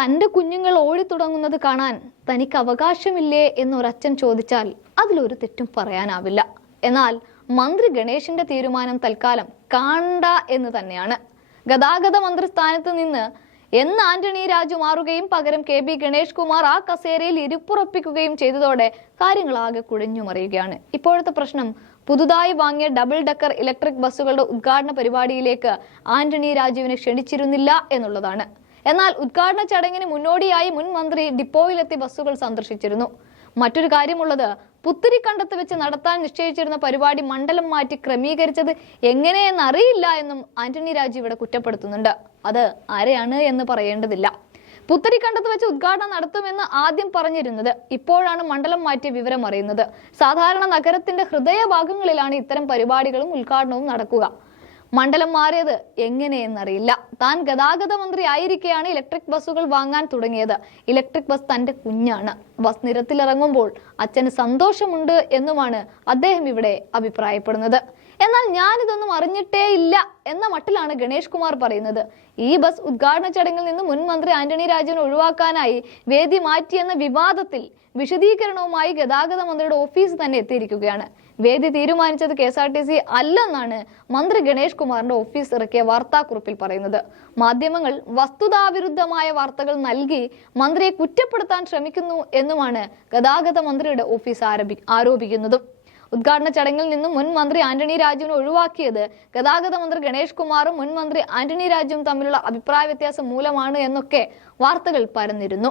തന്റെ കുഞ്ഞുങ്ങൾ ഓടിത്തുടങ്ങുന്നത് കാണാൻ തനിക്ക് അവകാശമില്ലേ എന്നൊരച്ഛൻ ചോദിച്ചാൽ അതിലൊരു തെറ്റും പറയാനാവില്ല. എന്നാൽ മന്ത്രി ഗണേശന്റെ തീരുമാനം തൽക്കാലം കാണണ്ട എന്ന് തന്നെയാണ്. ഗതാഗത മന്ത്രി സ്ഥാനത്ത് നിന്ന് ആന്റണി രാജു മാറുകയും പകരം കെ ബി ഗണേഷ് കുമാർ ആ കസേരയിൽ ഇരിപ്പുറപ്പിക്കുകയും ചെയ്തതോടെ കാര്യങ്ങളാകെ കുഴഞ്ഞുമറിയുകയാണ്. ഇപ്പോഴത്തെ പ്രശ്നം പുതുതായി വാങ്ങിയ ഡബിൾ ഡക്കർ ഇലക്ട്രിക് ബസ്സുകളുടെ ഉദ്ഘാടന പരിപാടിയിലേക്ക് ആന്റണി രാജുവിനെ ക്ഷണിച്ചിരുന്നില്ല എന്നുള്ളതാണ്. എന്നാൽ ഉദ്ഘാടന ചടങ്ങിന് മുന്നോടിയായി മുൻ മന്ത്രി ഡിപ്പോയിലെത്തി ബസ്സുകൾ സന്ദർശിച്ചിരുന്നു. മറ്റൊരു കാര്യമുള്ളത്, പുത്തരിക്കണ്ടത്ത് വെച്ച് നടത്താൻ നിശ്ചയിച്ചിരുന്ന പരിപാടി മണ്ഡലം മാറ്റി ക്രമീകരിച്ചത് എങ്ങനെയെന്നറിയില്ല എന്നും ആന്റണി രാജു ഇവിടെ കുറ്റപ്പെടുത്തുന്നുണ്ട്. അത് ആരെയാണ് എന്ന് പറയേണ്ടതില്ല. പുത്തരിക്കണ്ടത്ത് വെച്ച് ഉദ്ഘാടനം നടത്തുമെന്ന് ആദ്യം പറഞ്ഞിരുന്നത് ഇപ്പോഴാണ് മണ്ഡലം മാറ്റിയ വിവരം അറിയുന്നത്. സാധാരണ നഗരത്തിന്റെ ഹൃദയഭാഗങ്ങളിലാണ് ഇത്തരം പരിപാടികളും ഉദ്ഘാടനവും നടക്കുക. മണ്ഡലം മാറിയത് എങ്ങനെയെന്നറിയില്ല. താൻ ഗതാഗത മന്ത്രി ആയിരിക്കെയാണ് ഇലക്ട്രിക് ബസ്സുകൾ വാങ്ങാൻ തുടങ്ങിയത്. ഇലക്ട്രിക് ബസ് തന്റെ കുഞ്ഞാണ്. ബസ് നിരത്തിലിറങ്ങുമ്പോൾ അച്ഛന് സന്തോഷമുണ്ട് എന്നുമാണ് അദ്ദേഹം ഇവിടെ അഭിപ്രായപ്പെടുന്നത്. എന്നാൽ ഞാനിതൊന്നും അറിഞ്ഞിട്ടേ ഇല്ല എന്ന മട്ടിലാണ് ഗണേഷ് കുമാർ പറയുന്നത്. ഈ ബസ് ഉദ്ഘാടന ചടങ്ങിൽ നിന്ന് മുൻ മന്ത്രി ആന്റണി രാജുവിനെ ഒഴിവാക്കാനായി വേദി മാറ്റിയെന്ന വിവാദത്തിൽ വിശദീകരണവുമായി ഗതാഗത മന്ത്രിയുടെ ഓഫീസ് തന്നെ എത്തിയിരിക്കുകയാണ്. വേദി തീരുമാനിച്ചത് KSRTC അല്ലെന്നാണ് മന്ത്രി ഗണേഷ് കുമാറിന്റെ ഓഫീസ് ഇറക്കിയ വാർത്താക്കുറിപ്പിൽ പറയുന്നത്. മാധ്യമങ്ങൾ വസ്തുതാവിരുദ്ധമായ വാർത്തകൾ നൽകി മന്ത്രിയെ കുറ്റപ്പെടുത്താൻ ശ്രമിക്കുന്നു എന്നുമാണ് ഗതാഗത മന്ത്രിയുടെ ഓഫീസ് ആരോപിക്കുന്നതും. ഉദ്ഘാടന ചടങ്ങിൽ നിന്നും മുൻ മന്ത്രി ആന്റണി രാജുവിനെ ഒഴിവാക്കിയത് ഗതാഗത മന്ത്രി ഗണേഷ് കുമാറും മുൻ മന്ത്രി ആന്റണി രാജുവും തമ്മിലുള്ള അഭിപ്രായ വ്യത്യാസം മൂലമാണ് എന്നൊക്കെ വാർത്തകൾ പരന്നിരുന്നു.